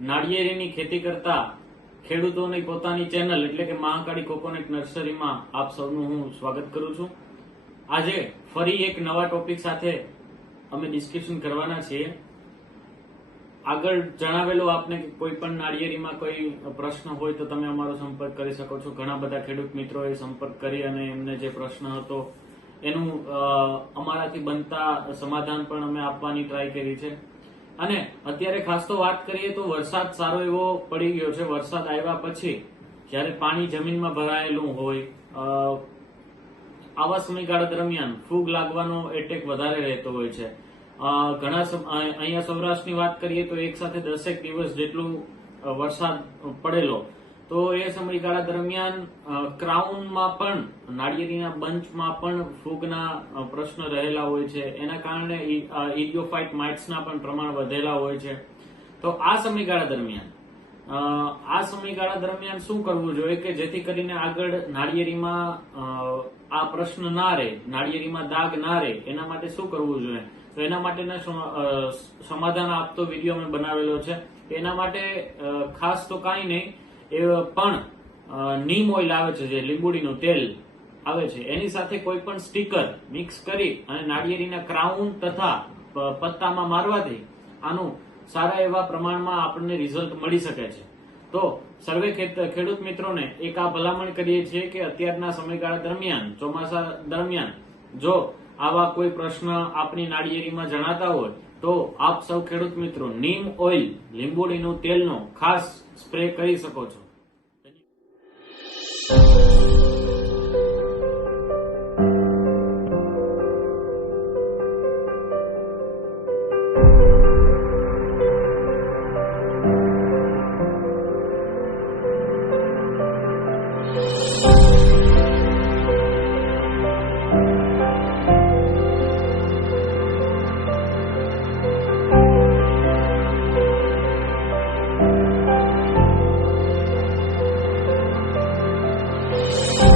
નાળિયેરીની ખેતી કરતા ખેડૂતોની પોતાની ચેનલ એટલે કે મહાકાળી કોકોનટ નર્સરીમાં આપ સૌનું હું સ્વાગત કરું છું. આજે ફરી એક નવા ટોપિક સાથે અમે ડિસ્કશન કરવાના છીએ. આગળ જણાવેલું આપને કોઈ પણ નાળિયેરીમાં કોઈ પ્રશ્ન હોય તો તમે અમારો સંપર્ક કરી શકો છો. ઘણા બધા ખેડૂત મિત્રોએ સંપર્ક કરી અને એમને જે પ્રશ્ન હતો એનું અમારાથી બનતા સમાધાન પણ અમે આપવાની ટ્રાય કરી છે. અને અત્યારે ખાસ તો વાત કરીએ તો વરસાદ સારો એવો પડી ગયો છે. વરસાદ આવ્યા પછી જ્યારે પાણી જમીનમાં ભરાયેલું હોય આવા સમયગાળા દરમિયાન ફૂગ લાગવાનો એટેક વધારે રહેતો હોય છે. ઘણા અહીંયા સૌરાષ્ટ્રની વાત કરીએ તો એક સાથે દસેક દિવસ જેટલું વરસાદ પડેલો. તો એ સમયગાળા દરમિયાન ક્રાઉનમાં પણ, નાળિયેરીના બંચમાં પણ ફૂગના પ્રશ્ન રહેલા હોય છે. એના કારણે ઇરિયોફાઇટ માઇટ્સના પણ પ્રમાણ વધેલા હોય છે. તો આ સમયગાળા દરમિયાન આ સમયગાળા દરમિયાન શું કરવું જોઈએ કે જેથી કરીને આગળ નાળિયેરીમાં આ પ્રશ્ન ના રહે, નાળિયેરીમાં દાગ ના રહે, એના માટે શું કરવું જોઈએ? તો એના માટેના સમ- સમાધાન આપતો વીડિયો મેં બનાવેલો છે. એના માટે ખાસ તો કાંઈ નહીં એ પણ નીમ ઓઇલ આવે છે, જે લીંબુડીનું તેલ આવે છે. એની સાથે કોઈ પણ સ્ટીકર મિક્સ કરી અને નાળિયેરીના ક્રાઉન તથા પત્તામાં મારવાથી આનું સારા એવા પ્રમાણમાં આપણને રિઝલ્ટ મળી શકે છે. તો સર્વે ખેડૂત મિત્રોને એક આ ભલામણ કરીએ છીએ કે અત્યારના સમયગાળા દરમિયાન, ચોમાસા દરમિયાન, જો આવા કોઈ પ્રશ્ન આપની નાળિયેરીમાં જણાતા હોય તો આપ સૌ ખેડૂત મિત્રો નીમ ઓઇલ લીંબોડીનું તેલનો ખાસ સ્પ્રે કરી શકો છો. Oh,